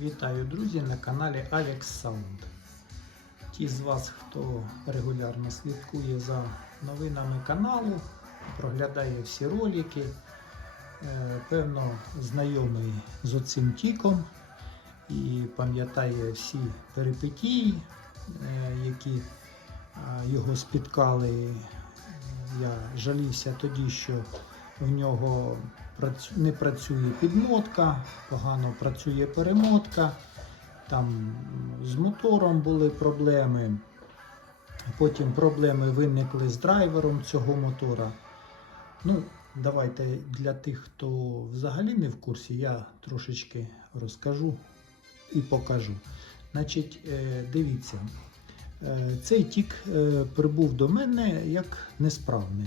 Вітаю, друзі, на каналі Alex Sound. Ті з вас, хто регулярно слідкує за новинами каналу, проглядає всі ролики, е, певно, знайомий з оцим тіком і пам'ятає всі перипетії, е, які е, його спіткали. Я жалівся тоді, що в нього не працює підмотка, погано працює перемотка. Там з мотором були проблеми. Потім проблеми виникли з драйвером цього мотора. Ну, давайте для тих, хто взагалі не в курсі, я трошечки розкажу і покажу. Значить, е, дивіться, е, цей тік е, прибув до мене як несправний.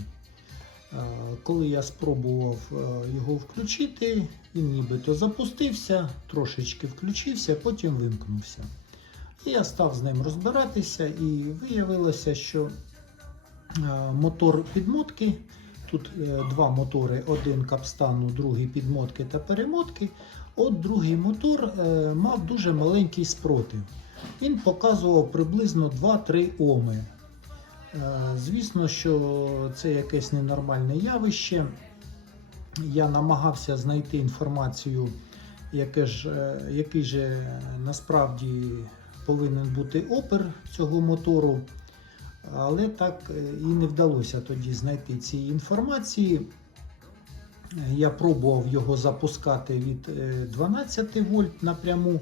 Е, Коли я спробував е, його включити, він нібито запустився, трошечки включився, потім вимкнувся. І я став з ним розбиратися, і виявилося, що е, мотор підмотки. Тут два мотори: один капстану, другий підмотки та перемотки. От другий мотор мав дуже маленький спротив. Він показував приблизно 2-3 оми. Е, Звісно, що це якесь ненормальне явище. Я намагався знайти інформацію, яке ж, е, який же насправді повинен бути опер цього мотору, але так е, і не вдалося тоді знайти цієї інформації. Я пробував його запускати від е, 12 вольт напряму,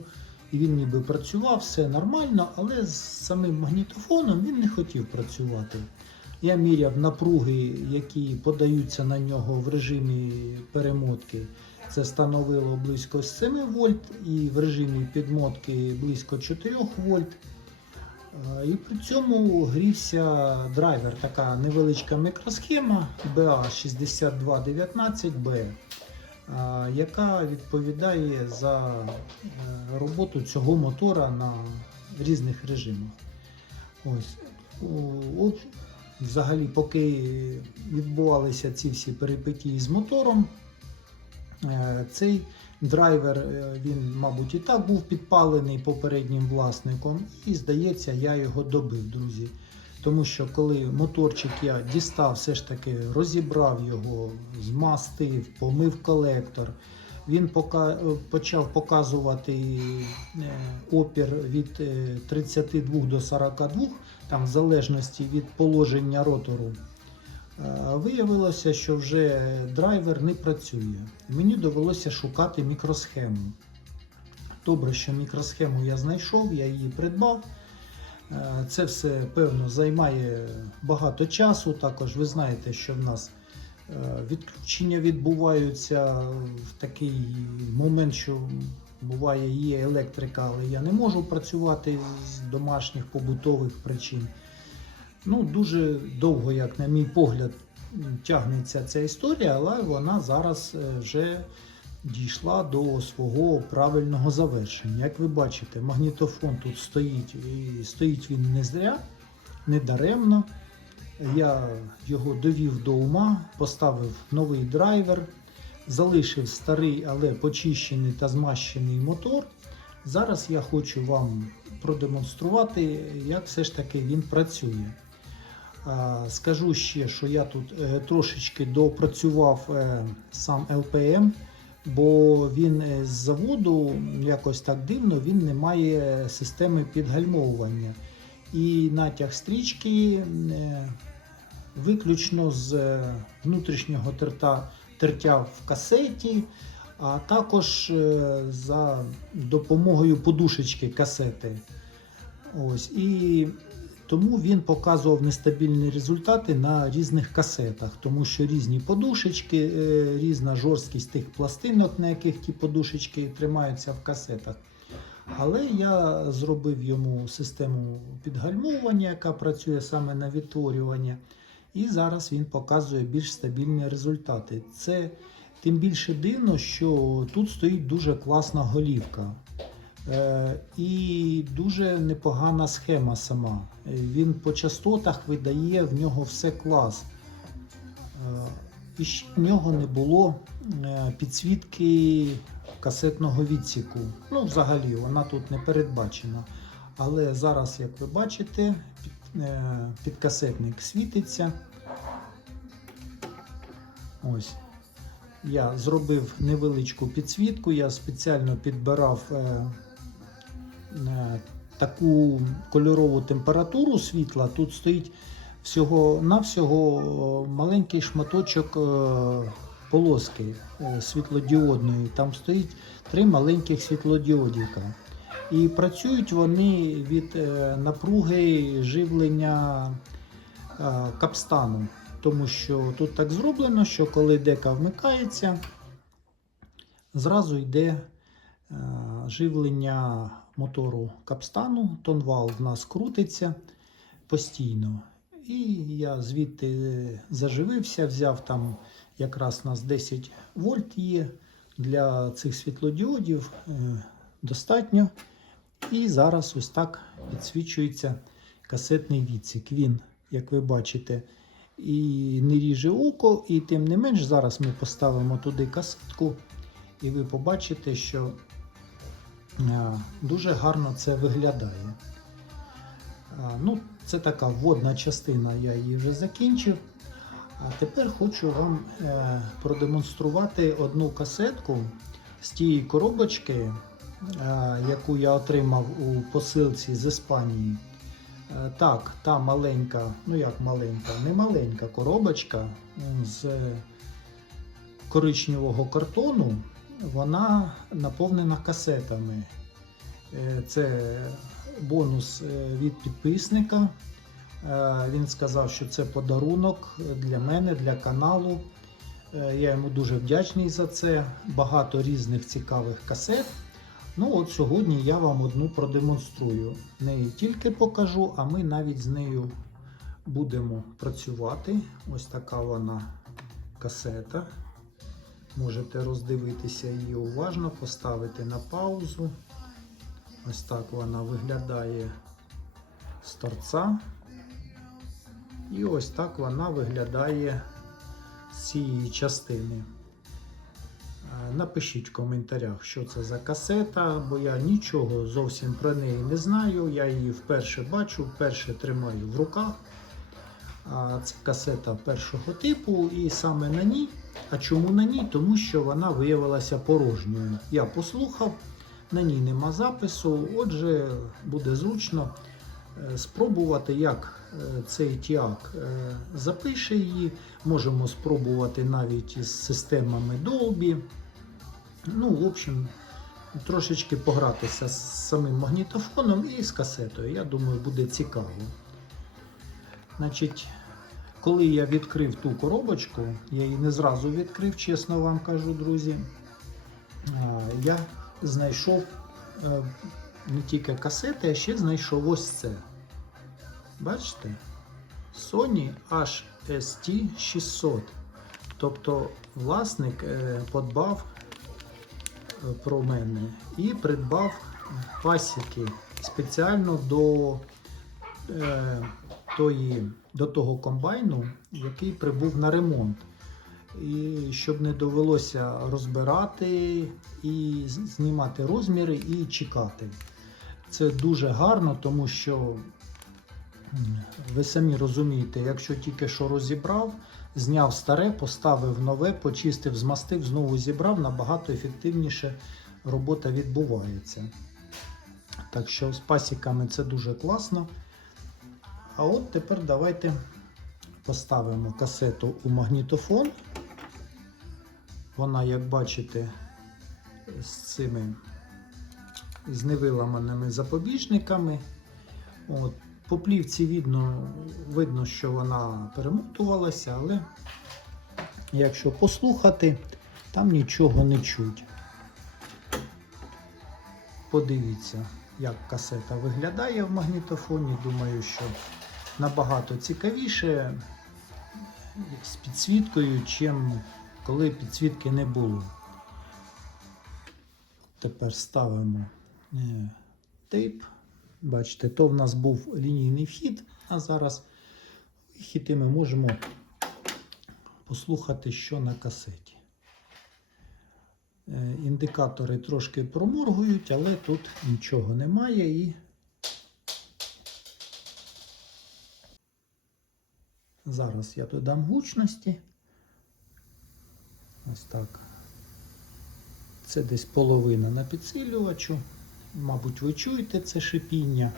і він ніби працював, все нормально, але з самим магнітофоном він не хотів працювати. Я міряв напруги, які подаються на нього в режимі перемотки. Це становило близько 7 вольт і в режимі підмотки близько 4 вольт. Е, І при цьому грівся драйвер, така невеличка мікросхема BA6219B, е, яка відповідає за е, роботу цього мотора на різних режимах. Ось. Взагалі, поки відбувалися ці всі перипетії з мотором, е, цей драйвер, е, він, мабуть, і так був підпалений попереднім власником, і, здається, я його добив, друзі. Тому що коли моторчик я дістав, все ж таки розібрав його, змастив, помив колектор, він пока, почав показувати е, опір від е, 32 до 42, там в залежності від положення ротору. Е, Виявилося, що вже драйвер не працює. Мені довелося шукати мікросхему. Добре, що мікросхему я знайшов, я її придбав. Е, Це все певно займає багато часу. Також ви знаєте, що в нас е, відключення відбуваються в такий момент, що буває є електрика, але я не можу працювати з домашніх побутових причин. Ну, дуже довго, як на мій погляд, тягнеться ця історія, але вона зараз е, вже дійшла до свого правильного завершення. Як ви бачите, магнітофон тут стоїть, і стоїть він не зря, не даремно. Я його довів до ума, поставив новий драйвер, залишив старий, але почищений та змащений мотор. Зараз я хочу вам продемонструвати, як все ж таки він працює. Скажу ще, що я тут е, трошечки допрацював е, сам LPM, бо він е, з заводу якось так дивно, він не має системи підгальмовування. І натяг стрічки е, виключно з е, внутрішнього терта, тертя в касеті, а також за допомогою подушечки касети. Ось, і тому він показував нестабільні результати на різних касетах, тому що різні подушечки, е, різна жорсткість тих пластинок, на яких ті подушечки тримаються в касетах. Але я зробив йому систему підгальмовування, яка працює саме на відтворювання. І зараз він показує більш стабільні результати. Це тим більше дивно, що тут стоїть дуже класна голівка. Е, і дуже непогана схема сама. Е, Він по частотах видає в нього все клас. Е, І в нього не було підсвітки касетного відсіку. Ну, взагалі, вона тут не передбачена. Але зараз, як ви бачите, підкасетник світиться. Ось. Я зробив невеличку підсвітку, я спеціально підбирав таку кольорову температуру світла. Тут стоїть всього-навсього маленький шматочок е, полоски е, світлодіодної. Там стоїть три маленьких світлодіодіка. І працюють вони від е, напруги живлення е, капстану. Тому що тут так зроблено, що коли дека вмикається, зразу йде е, живлення мотору капстану, тонвал в нас крутиться постійно. І я звідти заживився, взяв там якраз у нас 10 вольт є для цих світлодіодів е, достатньо. І зараз ось так підсвічується касетний відсік. Він, як ви бачите, і не ріже око, і тим не менш, зараз ми поставимо туди касетку, і ви побачите, що дуже гарно це виглядає. Ну, Це така вводна частина, я її вже закінчив. А тепер хочу вам е, продемонструвати одну касетку з тієї коробочки, е, яку я отримав у посилці з Іспанії. Е, Так, та маленька, ну як маленька, не маленька коробочка з коричневого картону, вона наповнена касетами. Е, Це бонус е, від підписника. Е, Він сказав, що це подарунок для мене, для каналу. Я йому дуже вдячний за це. Багато різних цікавих касет. Ну от сьогодні я вам одну продемонструю. Не тільки покажу, а ми навіть з нею будемо працювати. Ось така вона касета. Можете роздивитися її уважно, поставити на паузу. Ось так вона виглядає з торця. І ось так вона виглядає з цієї частини. Е, Напишіть в коментарях, що це за касета, бо я нічого зовсім про неї не знаю. Я її вперше бачу, вперше тримаю в руках. Це касета першого типу, і саме на ній. А чому на ній? Тому що вона виявилася порожньою. Я послухав, на ній нема запису, отже, буде зручно е, спробувати, як е, цей тіак е, запише її. Можемо спробувати навіть із системами Dolby. Ну, в общем, трошечки погратися з самим магнітофоном і з касетою. Я думаю, буде цікаво. Значить, коли я відкрив ту коробочку, я її не зразу відкрив, чесно вам кажу, друзі. Я знайшов е, не тільки касети, а ще знайшов ось це. Бачите? Sony HST 600. Тобто власник е, подбав е, про мене і придбав пасіки спеціально до, тої, до того комбайну, який прибув на ремонт. І щоб не довелося розбирати і знімати розміри і чекати. Це дуже гарно, тому що ви самі розумієте, якщо тільки що розібрав, зняв старе, поставив нове, почистив, змастив, знову зібрав, набагато ефективніше робота відбувається. Так що з пасіками це дуже класно. А от тепер давайте поставимо касету у магнітофон. Вона, як бачите, з цими з невиламаними запобіжниками. От, по плівці видно, видно, що вона перемотувалася, але якщо послухати, там нічого не чуть. Подивіться, як касета виглядає в магнітофоні. Думаю, що набагато цікавіше з підсвіткою, чим коли підсвітки не було. Тепер ставимо е, тейп. Бачите, то в нас був лінійний вхід, а зараз вхід і ми можемо послухати, що на касеті. Е, Індикатори трошки проморгують, але тут нічого немає і зараз я додам гучності. Ось так. Це десь половина на підсилювачу. Мабуть, ви чуєте це шипіння.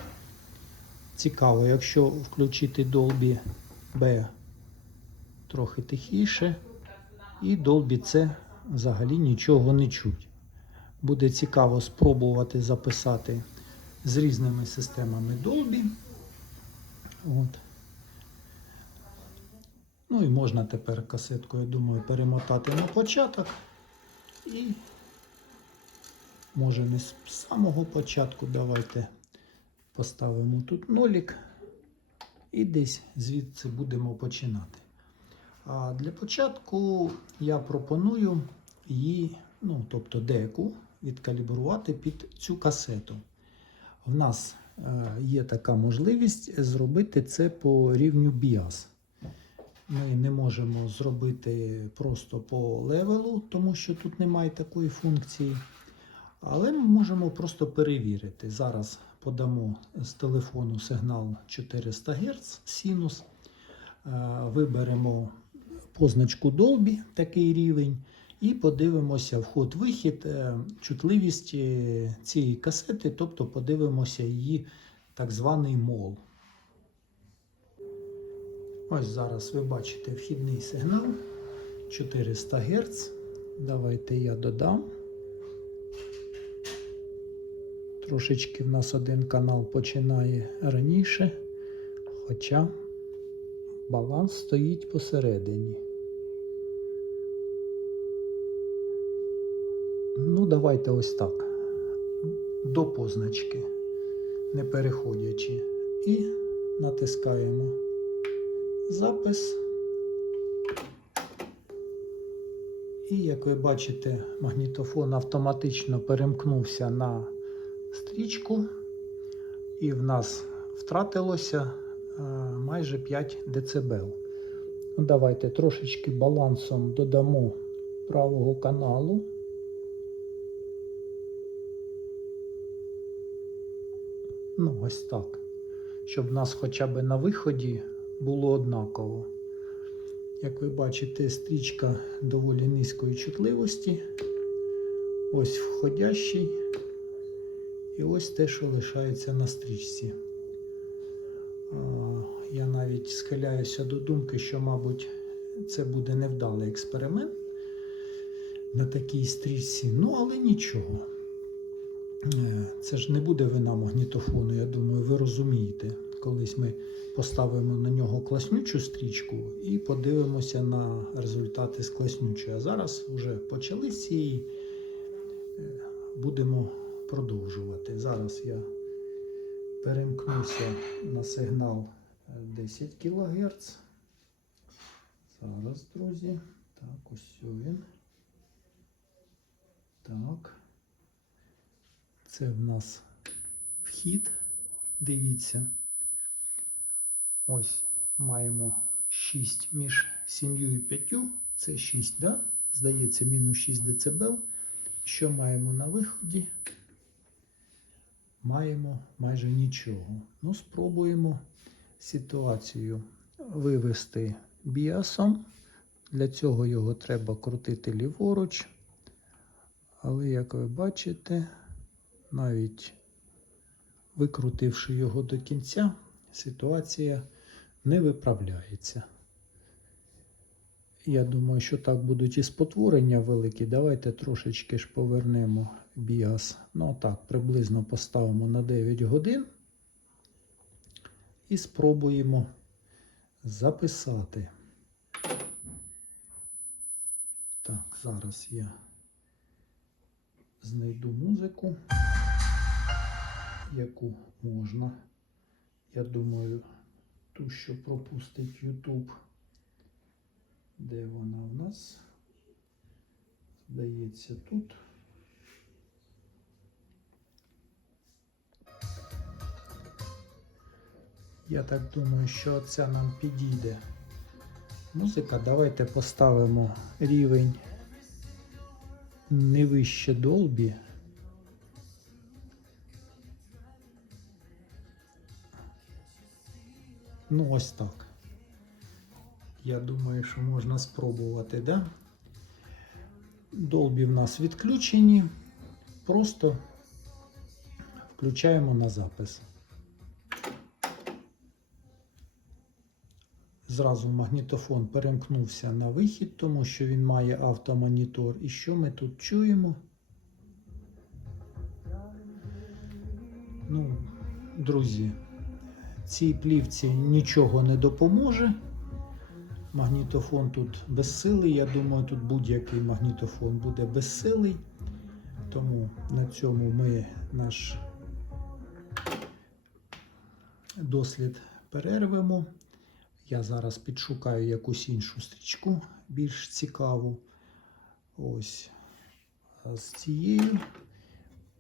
Цікаво, якщо включити Dolby B трохи тихіше, і Dolby C взагалі нічого не чуть. Буде цікаво спробувати записати з різними системами Dolby. От. Ну і можна тепер касетку, я думаю, перемотати на початок. І може не з самого початку давайте поставимо тут нолік і десь звідси будемо починати. А для початку я пропоную її, ну, тобто деку, відкалібрувати під цю касету. В нас е, є така можливість зробити це по рівню BIAS. Ми не можемо зробити просто по левелу, тому що тут немає такої функції. Але ми можемо просто перевірити. Зараз подамо з телефону сигнал 400 Гц синус. Е, Виберемо позначку Dolby, такий рівень, і подивимося вход-вихід, е, чутливість е, цієї касети, тобто подивимося її так званий мол. Ось зараз ви бачите вхідний сигнал 400 Гц. Давайте я додам. Трошечки в нас один канал починає раніше, хоча баланс стоїть посередині. Ну, давайте ось так. До позначки, не переходячи. І натискаємо запис. І як ви бачите, магнітофон автоматично перемкнувся на стрічку, і в нас втратилося е, майже 5 дБ. Ну, давайте трошечки балансом додамо правого каналу. Ну, ось так. Щоб в нас хоча б на виході було однаково. Як ви бачите, стрічка доволі низької чутливості. Ось входящий. І ось те, що лишається на стрічці. Я навіть схиляюся до думки, що, мабуть, це буде невдалий експеримент на такій стрічці. Ну, але нічого. Е, Це ж не буде вина магнітофону, я думаю, ви розумієте. Колись ми поставимо на нього класнючу стрічку і подивимося на результати з класнючої. А зараз вже почали з цієї, е, будемо продовжувати. Зараз я перемкнуся на сигнал е, 10 кГц. Зараз, друзі. Так, ось він. Так. Це в нас вхід. Дивіться. Ось маємо 6 між 7 і 5. Це 6, да? Здається, мінус 6 дБ. Що маємо на виході? Маємо майже нічого. Ну, спробуємо ситуацію вивести біасом. Для цього його треба крутити ліворуч. Але, як ви бачите, навіть викрутивши його до кінця, ситуація не виправляється. Я думаю, що так будуть і спотворення великі. Давайте трошечки ж повернемо біас. Ну так, приблизно поставимо на 9 годин. І спробуємо записати. Так, зараз я знайду музику, яку можна. Я думаю, ту, що пропустить YouTube. Де вона у нас? Здається, тут. Я так думаю, що ця нам підійде Музика, давайте поставимо рівень не вище долбі. Ну, ось так. Я думаю, що можна спробувати, да? Долбі в нас відключені. Просто включаємо на запис. Зразу магнітофон перемкнувся на вихід, тому що він має автомонітор. І що ми тут чуємо? Ну, друзі, цій плівці нічого не допоможе. Магнітофон тут безсилий. Я думаю, тут будь-який магнітофон буде безсилий. Тому на цьому ми наш дослід перервемо. Я зараз підшукаю якусь іншу стрічку, більш цікаву. Ось з цією.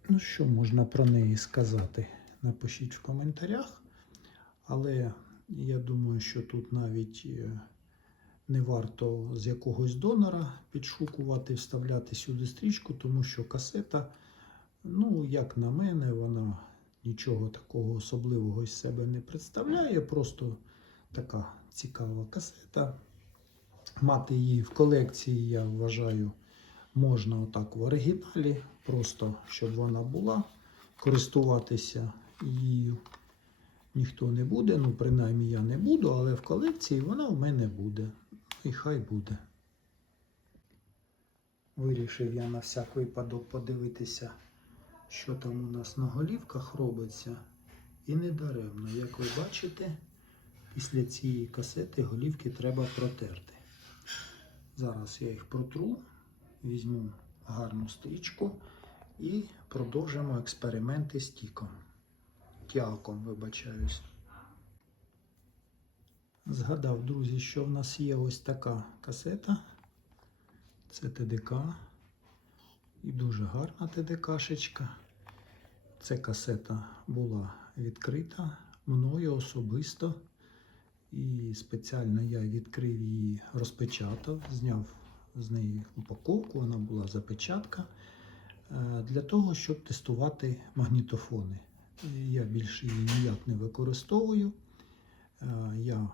Ну, що можна про неї сказати? Напишіть в коментарях. Але я думаю, що тут навіть е, не варто з якогось донора підшукувати, вставляти сюди стрічку, тому що касета, ну, як на мене, вона нічого такого особливого із себе не представляє. Просто така цікава касета. Мати її в колекції, я вважаю, можна отак в оригіналі, просто щоб вона була. Користуватися її ніхто не буде. Ну, принаймні я не буду, але в колекції вона в мене буде. І хай буде. Вирішив я на всяк випадок подивитися, що там у нас на голівках робиться. І не даремно, як ви бачите, після цієї касети голівки треба протерти. Зараз я їх протру, візьму гарну стрічку і продовжимо експерименти з тіком. Тіаком, вибачаюсь. Згадав, друзі, що в нас є ось така касета. Це ТДК. І дуже гарна ТДКшечка. Ця касета була відкрита мною особисто. І спеціально я відкрив її, розпечатав, зняв з неї упаковку, вона була запечатка, е, для того, щоб тестувати магнітофони. Я більше її ніяк не використовую. Е, Я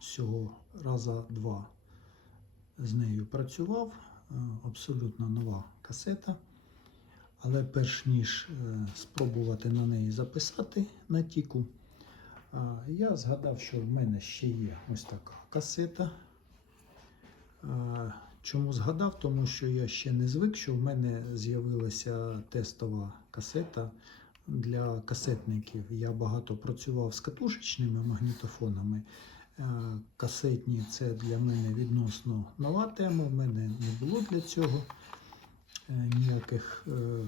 всього раза два з нею працював. Е, Абсолютно нова касета. Але перш ніж е, спробувати на неї записати на тіку, я згадав, що в мене ще є ось така касета. Чому згадав? Тому що я ще не звик, що в мене з'явилася тестова касета для касетників. Я багато працював з катушечними магнітофонами. Е, Касетні це для мене відносно нова тема. В мене не було для цього е, ніяких е,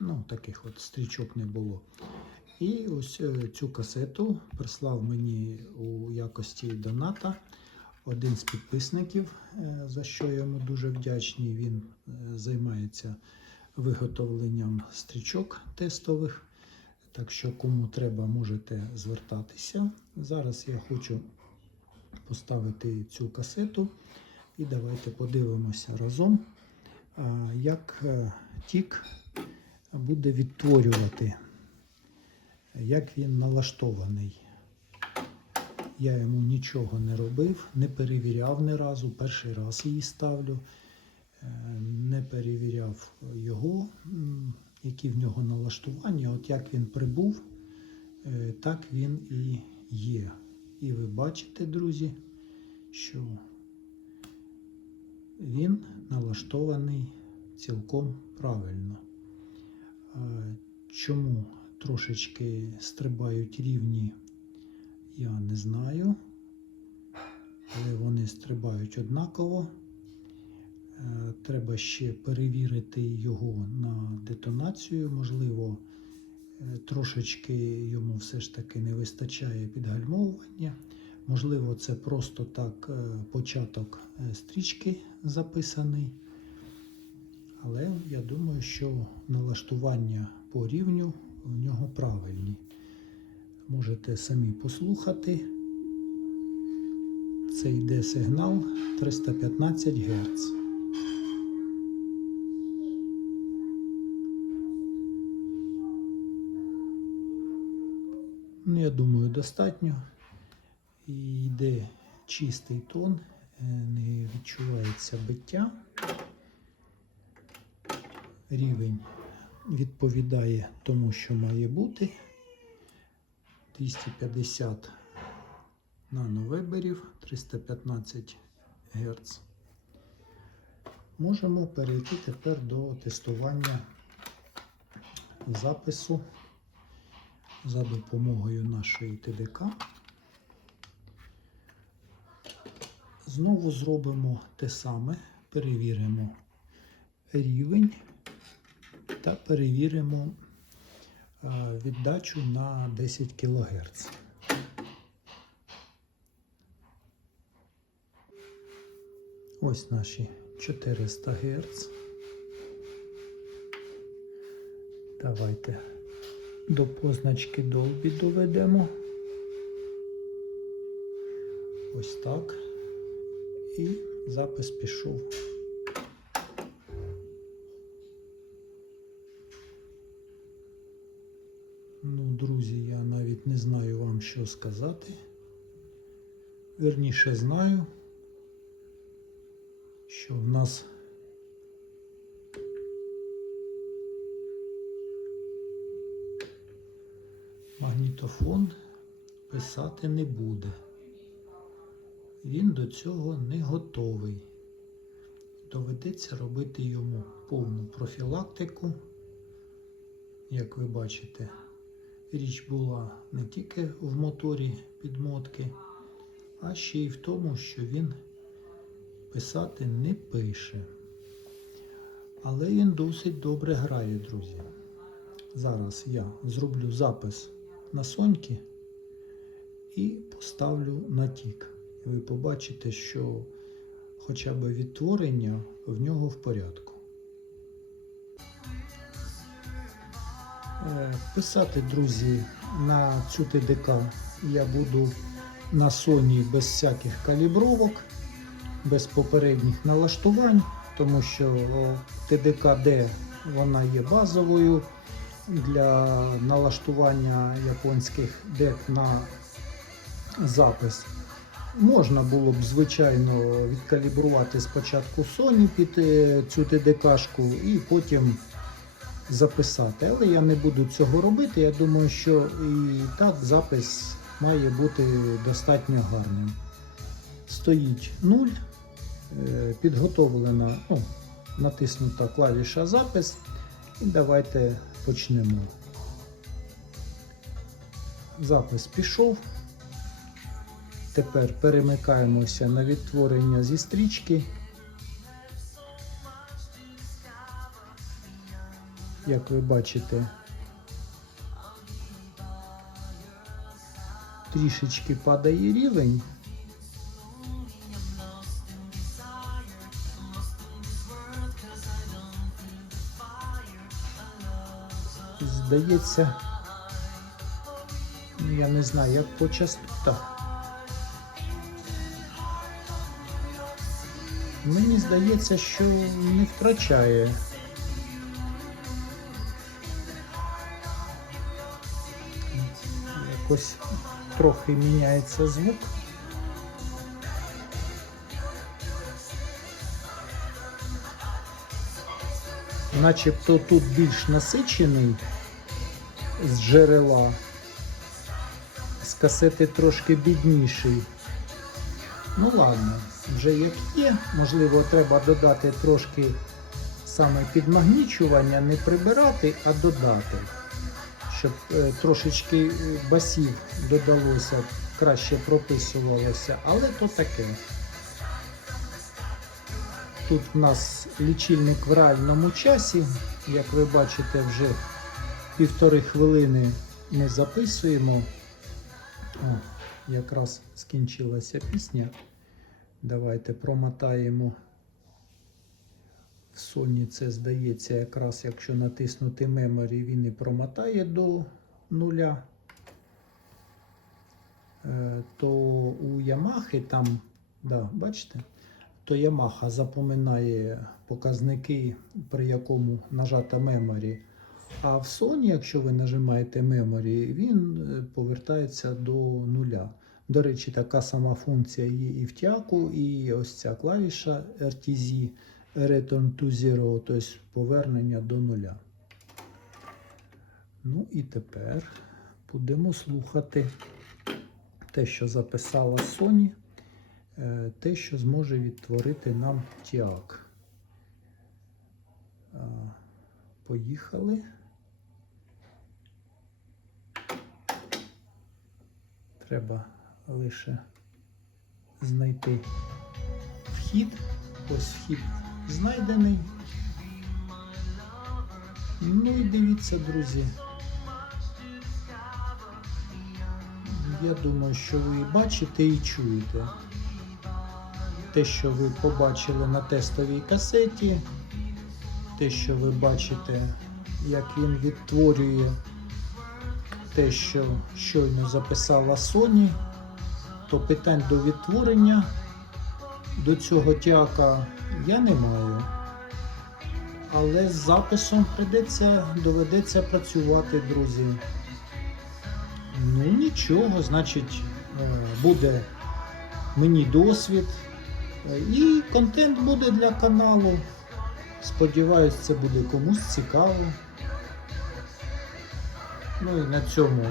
ну, таких от стрічок не було. І ось цю касету прислав мені у якості доната один з підписників, е, за що я йому дуже вдячний. Він е, займається виготовленням стрічок тестових. Так що, кому треба, можете звертатися. Зараз я хочу поставити цю касету і давайте подивимося разом, як е, тік буде відтворювати, як він налаштований. Я йому нічого не робив, не перевіряв ні разу. Перший раз її ставлю, Е, не перевіряв його, які в нього налаштування. От як він прибув, е, так він і є. І ви бачите, друзі, що він налаштований цілком правильно. Е, Чому трошечки стрибають рівні, я не знаю, але вони стрибають однаково. Е, Треба ще перевірити його на детонацію. Можливо, е, трошечки йому все ж таки не вистачає підгальмовування. Можливо, це просто так е, початок стрічки записаний. Але я думаю, що налаштування по рівню в нього правильні. Можете самі послухати. Це йде сигнал 315 Гц. Ну, я думаю, достатньо. І йде чистий тон, е, не відчувається биття. Рівень відповідає тому, що має бути. 250 нановиберів, 315 Гц. Можемо перейти тепер до тестування запису за допомогою нашої ТДК. Знову зробимо те саме, перевіримо рівень та перевіримо віддачу на 10 кГц. Ось наші 400 Гц. Давайте до позначки Dolby доведемо. Ось так. І запис пішов. Що сказати. Вірніше знаю, що в нас магнітофон писати не буде. Він до цього не готовий. Доведеться робити йому повну профілактику. Як ви бачите, річ була не тільки в моторі підмотки, а ще й в тому, що він писати не пише. Але він досить добре грає, друзі. Зараз я зроблю запис на соньки і поставлю на тік. Ви побачите, що хоча б відтворення в нього в порядку. Писати, друзі, на цю ТДК я буду на Sony без всяких калібровок, без попередніх налаштувань, тому що TDK-D вона є базовою для налаштування японських дек на запис. Можна було б, звичайно, відкалібрувати спочатку Sony під е, цю TDK-шку і потім записати. Але я не буду цього робити. Я думаю, що і так запис має бути достатньо гарним. Стоїть 0, е, підготовлена, ну, натиснута клавіша запис. І давайте почнемо. Запис пішов. Тепер перемикаємося на відтворення зі стрічки. Як ви бачите, трішечки падає рівень. Здається, я не знаю, як по частотах. Мені здається, що не втрачає. Якось трохи міняється звук. Начебто тут більш насичений з джерела, з касети трошки бідніший. Ну ладно, вже як є, можливо, треба додати трошки саме підмагнічування, не прибирати, а додати, щоб е, трошечки е, басів додалося, краще прописувалося, але то таке. Тут в нас лічильник в реальному часі, як ви бачите, вже півтори хвилини ми записуємо. О, якраз скінчилася пісня. Давайте промотаємо. В Sony це здається, якраз якщо натиснути Memory, він і промотає до нуля. Е, То у Yamaha там Да, бачите? То Yamaha запоминає показники, при якому нажата memory. А в Sony, якщо ви нажимаєте memory, він е, повертається до нуля. До речі, така сама функція є і в тяку, і ось ця клавіша RTZ Return to Zero, тобто повернення до нуля. Ну і тепер будемо слухати те, що записала Sony, е, те, що зможе відтворити нам тяк. Поїхали. Треба лише знайти вхід. Ось вхід знайдений. Ну і дивіться, друзі. Я думаю, що ви бачите і чуєте те, що ви побачили на тестовій касеті, те, що ви бачите, як він відтворює те, що щойно записала Sony, то питань до відтворення до цього тяка я не маю. Але з записом прийдеться, доведеться працювати, друзі. Ну нічого, значить, е, буде мені досвід. І контент буде для каналу. Сподіваюсь, це буде комусь цікаво. Ну і на цьому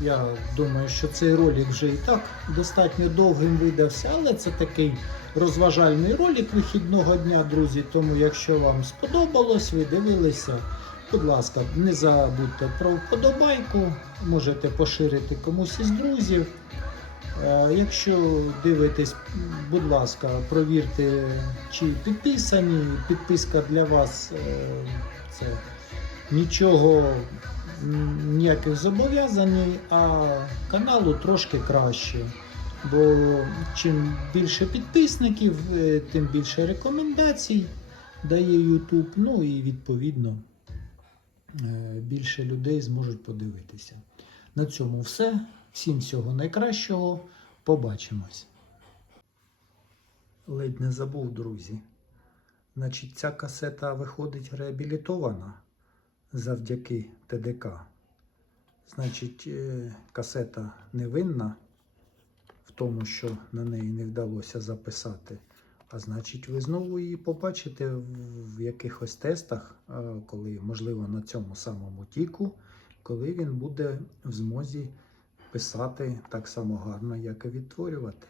я думаю, що цей ролик вже і так достатньо довгим видався, але це такий розважальний ролик вихідного дня, друзі. Тому, якщо вам сподобалось, ви дивилися, будь ласка, не забудьте про вподобайку, можете поширити комусь із друзів. Е, Якщо дивитесь, будь ласка, провірте, чи підписані. Підписка для вас е, це нічого, ніяких зобов'язань, а каналу трошки краще. Бо чим більше підписників, е, тим більше рекомендацій дає YouTube. Ну і відповідно е, більше людей зможуть подивитися. На цьому все. Всім всього найкращого. Побачимось. Ледь не забув, друзі. Значить, ця касета виходить реабілітована завдяки ТДК. Значить, е, касета невинна в тому, що на неї не вдалося записати. А значить, ви знову її побачите в якихось тестах, е, коли, можливо, на цьому самому тіку, коли він буде в змозі писати так само гарно, як і відтворювати.